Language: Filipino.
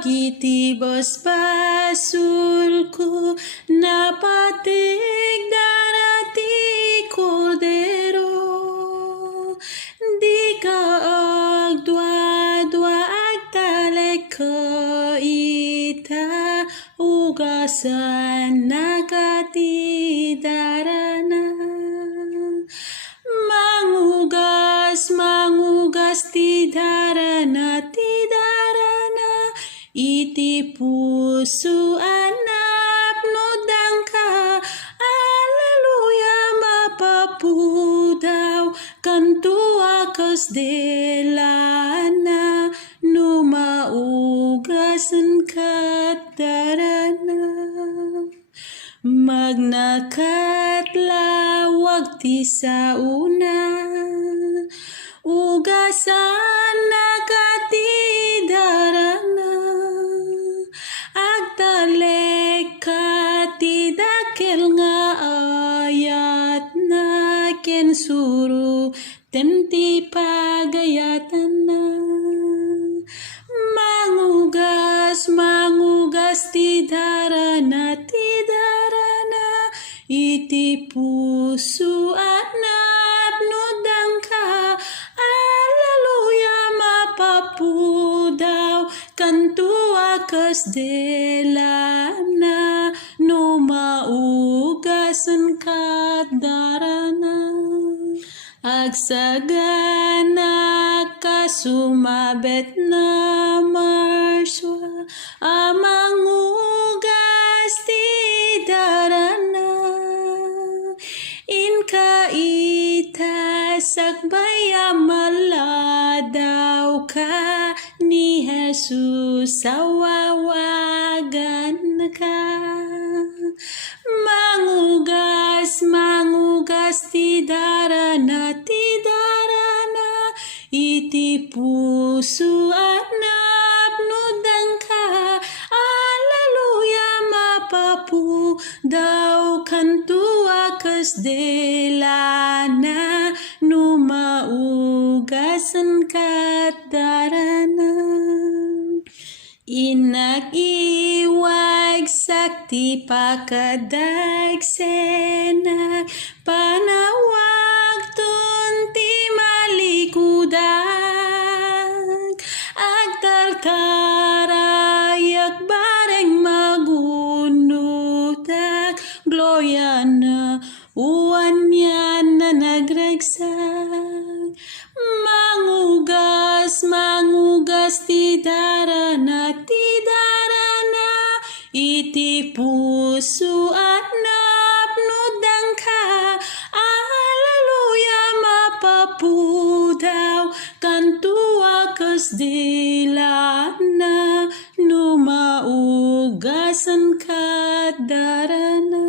pagitibos basulku napatig darati kordero di ka agdwa-dwa agtalek ka ita ugasan nakatidarana mangugas tidarana iti puso anap nodang ka aleluya mapapudaw kanto akas delana numaugasan katarana magnakatlawag ti sa una ugasan nakatidarana agtalek katidakel nga ayat na kensuru tenti pagayatan na mangugas tidarana iti puso anap nodang ka aleluya mapapudaw kanto akas delana no maugasan kadarana agsagana kasumabet na marswa amangugas tidarana inka itasakbay amaladaw ka ni Jesus sawawagan ka mangugas tidarana iti puso anap nodang ka aleluya mapapudaw kanto akas delana numaugasan kadarana inag-iwag sakti pakadagsena panawag tunti malikudag agtartarayak bareng magunutak gloria na uwan yan na nagragsak mangugas tidarana iti puso anap nodang ka aleluya mapapudaw kanto akas delana numaugasan kadarana